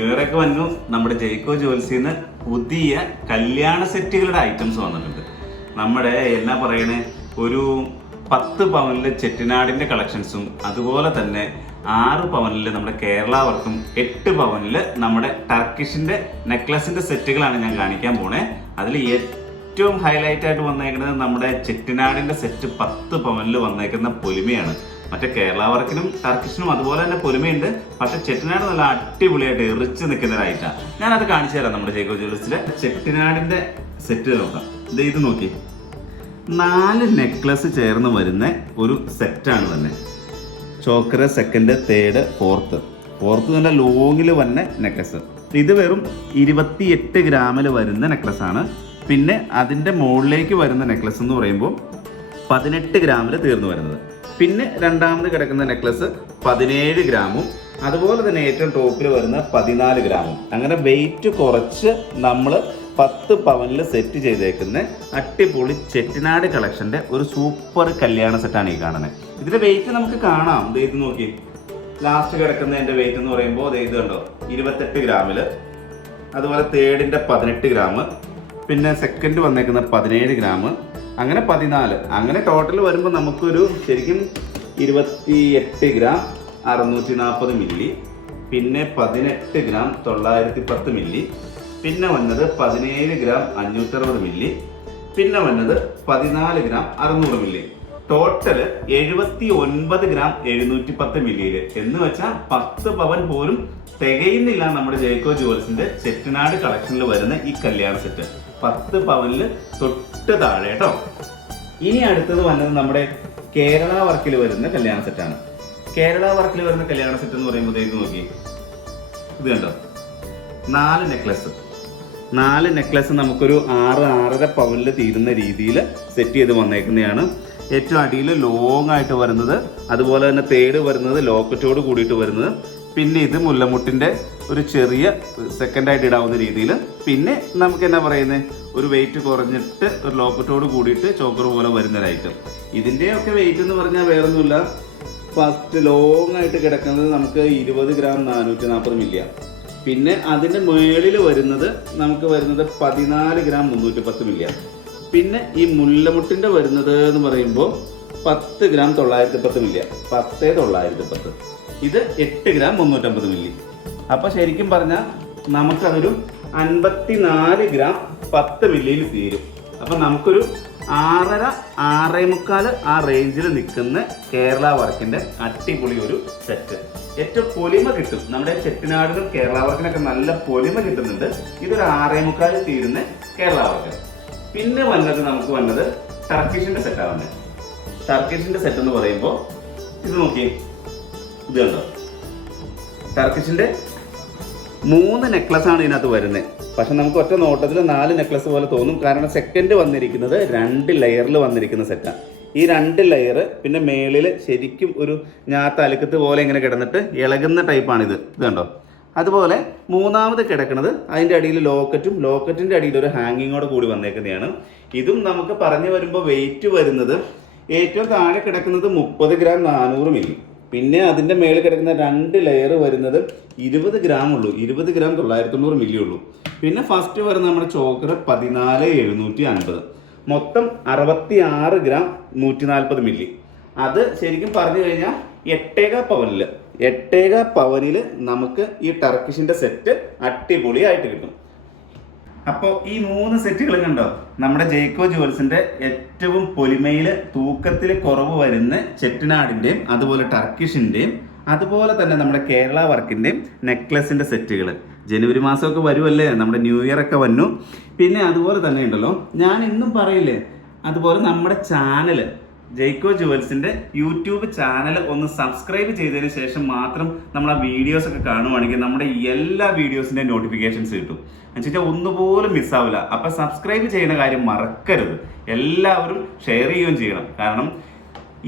New year ഒക്കെ വന്നു. നമ്മുടെ ജയ്ക്കോ ജ്വൽസിന്ന് പുതിയ കല്യാണ സെറ്റുകളുടെ ഐറ്റംസ് വന്നിട്ടുണ്ട്. നമ്മുടെ എന്നാ പറയണേ, ഒരു 10 പവനില് ചെട്ടിനാടിന്റെ കളക്ഷൻസും അതുപോലെ തന്നെ 6 പവനില് നമ്മുടെ കേരള വർക്കും 8 പവനില് നമ്മുടെ ടർക്കിഷിന്റെ നെക്ലസിന്റെ സെറ്റുകളാണ് ഞാൻ കാണിക്കാൻ പോണേ. അതിൽ ഏറ്റവും ഹൈലൈറ്റ് ആയിട്ട് വന്നേക്കുന്നത് നമ്മുടെ ചെട്ടിനാടിന്റെ സെറ്റ് 10 പവനിൽ വന്നേക്കുന്ന പൊലിമയാണ്. മറ്റേ കേരള വർക്കിനും ടർക്കിഷിനും അതുപോലെ തന്നെ പൊലിമയുണ്ട്. പക്ഷെ ചെട്ടിനാട് നല്ല അടിപൊളിയായിട്ട് എറിച്ച് നിൽക്കുന്ന ഒരു ഐറ്റാണ്. ഞാനത് കാണിച്ചു തരാം. നമ്മുടെ ജയ്ക്കോ ജ്വൽസിലെ ചെട്ടിനാടിന്റെ സെറ്റ് നോക്കാം. ഇത് നോക്കി, 4 നെക്ലസ് ചേർന്ന് വരുന്ന ഒരു സെറ്റാണ് തന്നെ. ചോക്കർ, സെക്കൻഡ്, തേർഡ്, ഫോർത്ത് തന്നെ ലോങ്ങിൽ വന്ന നെക്ലസ്. ഇത് വെറും 28 ഗ്രാമിൽ വരുന്ന നെക്ലസ് ആണ്. പിന്നെ അതിൻ്റെ മുകളിലേക്ക് വരുന്ന നെക്ലസ് എന്ന് പറയുമ്പോൾ 18 ഗ്രാമിൽ തീർന്നു വരുന്നത്. പിന്നെ രണ്ടാമത് കിടക്കുന്ന നെക്ലസ് 17 ഗ്രാമും അതുപോലെ തന്നെ ഏറ്റവും ടോപ്പിൽ വരുന്ന 14 ഗ്രാമും. അങ്ങനെ വെയിറ്റ് കുറച്ച് നമ്മൾ 10 പവനിൽ സെറ്റ് ചെയ്തേക്കുന്ന അടിപൊളി ചെട്ടിനാട് കളക്ഷൻ്റെ ഒരു സൂപ്പർ കല്യാണ സെറ്റാണ് ഈ കാണുന്നത്. ഇതിൻ്റെ വെയിറ്റ് നമുക്ക് കാണാം. ഇത് നോക്കി, ലാസ്റ്റ് കിടക്കുന്നതിൻ്റെ വെയിറ്റ് എന്ന് പറയുമ്പോൾ ഇത് കണ്ടോ, 28 ഗ്രാമിൽ. അതുപോലെ തേർഡിൻ്റെ 18 ഗ്രാം, പിന്നെ സെക്കൻഡ് വന്നേക്കുന്ന 17 ഗ്രാം, അങ്ങനെ 14. അങ്ങനെ ടോട്ടൽ വരുമ്പോൾ നമുക്കൊരു ശരിക്കും 28 ഗ്രാം 640 മില്ലി, പിന്നെ 18 ഗ്രാം 910 മില്ലി, പിന്നെ വന്നത് 17 ഗ്രാം 560 മില്ലി, പിന്നെ വന്നത് 14 ഗ്രാം 600 മില്ലി. Total 79 gram 710 മില്ലിയിൽ. എന്ന് വെച്ചാൽ 10 പവൻ പോലും തികയുന്നില്ല നമ്മുടെ ജയ്ക്കോ ജ്വൽസിന്റെ ചെട്ടിനാട് കളക്ഷനിൽ വരുന്ന ഈ കല്യാണ സെറ്റ്. 10 പവനിൽ തൊട്ട് താഴെ കേട്ടോ. ഇനി അടുത്തത് വന്നത് നമ്മുടെ കേരള വർക്കിൽ വരുന്ന കല്യാണ സെറ്റാണ്. കേരള വർക്കിൽ വരുന്ന കല്യാണ സെറ്റ് എന്ന് പറയുമ്പോൾ ഇത് നോക്കി, ഇത് കണ്ടോ, 4 നെക്ലസ് നമുക്കൊരു 6-6.5 പവനിൽ തീരുന്ന രീതിയിൽ സെറ്റ് ചെയ്ത് വന്നേക്കുന്നതാണ്. ഏറ്റവും അടിയിൽ ലോങ് ആയിട്ട് വരുന്നത്, അതുപോലെ തന്നെ തേർഡ് വരുന്നത് ലോക്കറ്റോട് കൂടിയിട്ട് വരുന്നത്. പിന്നെ ഇത് മുല്ലമുട്ടിൻ്റെ ഒരു ചെറിയ സെക്കൻഡായിട്ട് ഇടാവുന്ന രീതിയിൽ. പിന്നെ നമുക്ക് എന്നാ പറയുന്നത്, ഒരു വെയിറ്റ് കുറഞ്ഞിട്ട് ഒരു ലോക്കറ്റോട് കൂടിയിട്ട് ചോക്കർ പോലെ വരുന്നൊരു ഐറ്റം. ഇതിൻ്റെയൊക്കെ വെയിറ്റ് എന്ന് പറഞ്ഞാൽ വേറൊന്നുമില്ല. ഫസ്റ്റ് ലോങ് ആയിട്ട് കിടക്കുന്നത് നമുക്ക് 20 ഗ്രാം 440 മില്ലിയാണ്. പിന്നെ അതിൻ്റെ മുകളിൽ വരുന്നത് നമുക്ക് വരുന്നത് 14 ഗ്രാം 310 മില്ലിയാണ്. പിന്നെ ഈ മുല്ലമുട്ടിൻ്റെ വരുന്നത് എന്ന് പറയുമ്പോൾ 10 ഗ്രാം 910 മില്ലിയാണ്. 10,910. ഇത് 8 ഗ്രാം 350 മില്ലി. അപ്പോൾ ശരിക്കും പറഞ്ഞാൽ നമുക്കതൊരു 54 ഗ്രാം 10 മില്ലിയിൽ തീരും. അപ്പോൾ നമുക്കൊരു 6.5-6.25 ആ റേഞ്ചിൽ നിൽക്കുന്ന കേരള വർക്കിൻ്റെ അടിപൊളി ഒരു സെറ്റ്. ഏറ്റവും പൊലിമ കിട്ടും. നമ്മുടെ ചെട്ടിനാടിനും കേരള വർക്കിനൊക്കെ നല്ല പൊലിമ കിട്ടുന്നുണ്ട്. ഇതൊരു 6.25 തീരുന്ന കേരള വർക്ക്. പിന്നെ നമുക്ക് വന്നത് ടർക്കിഷിൻ്റെ സെറ്റാണ് വന്നത്. ടർക്കിഷിൻ്റെ സെറ്റ് എന്ന് പറയുമ്പോൾ ഇത് നോക്കി, ഇത് കണ്ടോ, ടർക്കിഷിൻ്റെ 3 നെക്ലസ്സാണ് ഇതിനകത്ത് വരുന്നത്. പക്ഷെ നമുക്ക് ഒറ്റ നോട്ടത്തിൽ 4 നെക്ലസ് പോലെ തോന്നും. കാരണം സെക്കൻഡ് വന്നിരിക്കുന്നത് 2 ലെയറിൽ വന്നിരിക്കുന്ന സെറ്റാണ്. ഈ 2 ലെയർ പിന്നെ മേളിൽ ശരിക്കും ഒരു ഞാത്ത അലുക്കത്ത് പോലെ ഇങ്ങനെ കിടന്നിട്ട് ഇളകുന്ന ടൈപ്പാണിത്. ഇത് കണ്ടോ. അതുപോലെ മൂന്നാമത് കിടക്കുന്നത് അതിൻ്റെ അടിയിൽ ലോക്കറ്റിൻ്റെ അടിയിൽ ഒരു ഹാങ്ങിങ്ങോട് കൂടി വന്നേക്കുന്നതാണ്. ഇതും നമുക്ക് പറഞ്ഞു വരുമ്പോൾ വെയിറ്റ് വരുന്നത് ഏറ്റവും താഴെ കിടക്കുന്നത് 30 ഗ്രാം 400 മില്ലി. പിന്നെ അതിൻ്റെ മേളിൽ കിടക്കുന്ന 2 ലെയർ വരുന്നത് 20 ഗ്രാം ഉള്ളൂ. 20 ഗ്രാം 990 മില്ലി ഉള്ളൂ. പിന്നെ ഫസ്റ്റ് വരുന്ന നമ്മുടെ ചോക്കർ 14,750. മൊത്തം 66 ഗ്രാം 140 മില്ലി. അത് ശരിക്കും പറഞ്ഞു കഴിഞ്ഞാൽ 8 പവനിൽ നമുക്ക് ഈ ടർക്കിഷിൻ്റെ സെറ്റ് അടിപൊളിയായിട്ട് കിട്ടും. അപ്പോൾ ഈ 3 സെറ്റുകളും കണ്ടോ, നമ്മുടെ ജയ്ക്കോ ജ്വൽസിൻ്റെ ഏറ്റവും പൊലിമയിൽ തൂക്കത്തിൽ കുറവ് വരുന്ന ചെട്ടിനാടിൻ്റെയും അതുപോലെ ടർക്കിഷിൻ്റെയും അതുപോലെ തന്നെ നമ്മുടെ കേരള വർക്കിൻ്റെയും നെക്ലസിൻ്റെ സെറ്റുകൾ. ജനുവരി മാസമൊക്കെ വരുമല്ലേ, നമ്മുടെ ന്യൂ ഇയർ ഒക്കെ വന്നു. പിന്നെ അതുപോലെ തന്നെ ഉണ്ടല്ലോ, ഞാൻ ഇന്നും പറയില്ലേ, അതുപോലെ നമ്മുടെ ചാനൽ ജയ്ക്കോ ജ്വൽസിൻ്റെ യൂട്യൂബ് ചാനൽ ഒന്ന് സബ്സ്ക്രൈബ് ചെയ്തതിന് ശേഷം മാത്രം നമ്മൾ ആ വീഡിയോസൊക്കെ കാണുവാണെങ്കിൽ നമ്മുടെ എല്ലാ വീഡിയോസിൻ്റെ നോട്ടിഫിക്കേഷൻസ് കിട്ടും. എന്നുവെച്ചാൽ ഒന്നുപോലും മിസ്സാവില്ല. അപ്പോൾ സബ്സ്ക്രൈബ് ചെയ്യുന്ന കാര്യം മറക്കരുത്. എല്ലാവരും ഷെയർ ചെയ്യുകയും ചെയ്യണം. കാരണം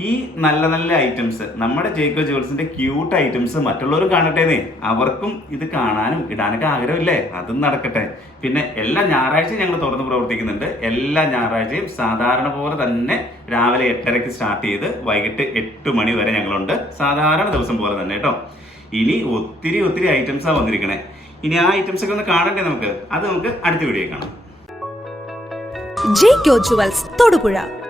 ഈ നല്ല നല്ല ഐറ്റംസ്, നമ്മുടെ ജയ്ക്കോ ജ്വൽസിൻ്റെ ക്യൂട്ട് ഐറ്റംസ് മറ്റുള്ളവരും കാണട്ടേന്നേ. അവർക്കും ഇത് കാണാനും ഇടാനൊക്കെ ആഗ്രഹമില്ലേ, അതും നടക്കട്ടെ. പിന്നെ എല്ലാ ഞായറാഴ്ചയും ഞങ്ങൾ തുറന്ന് പ്രവർത്തിക്കുന്നുണ്ട്. എല്ലാ ഞായറാഴ്ചയും സാധാരണ പോലെ തന്നെ രാവിലെ 8:30 സ്റ്റാർട്ട് ചെയ്ത് വൈകിട്ട് 8 മണി വരെ ഞങ്ങളുണ്ട്. സാധാരണ ദിവസം പോലെ തന്നെ കേട്ടോ. ഇനി ഒത്തിരി ഐറ്റംസാണ് വന്നിരിക്കണേ. ഇനി ആ ഐറ്റംസ് ഒക്കെ ഒന്ന് കാണണ്ടേ നമുക്ക്? അത് നമുക്ക് അടുത്ത വീഡിയോ കാണാം. ജെയ്ക്കോ ജുവൽസ്, തൊടുപുഴ.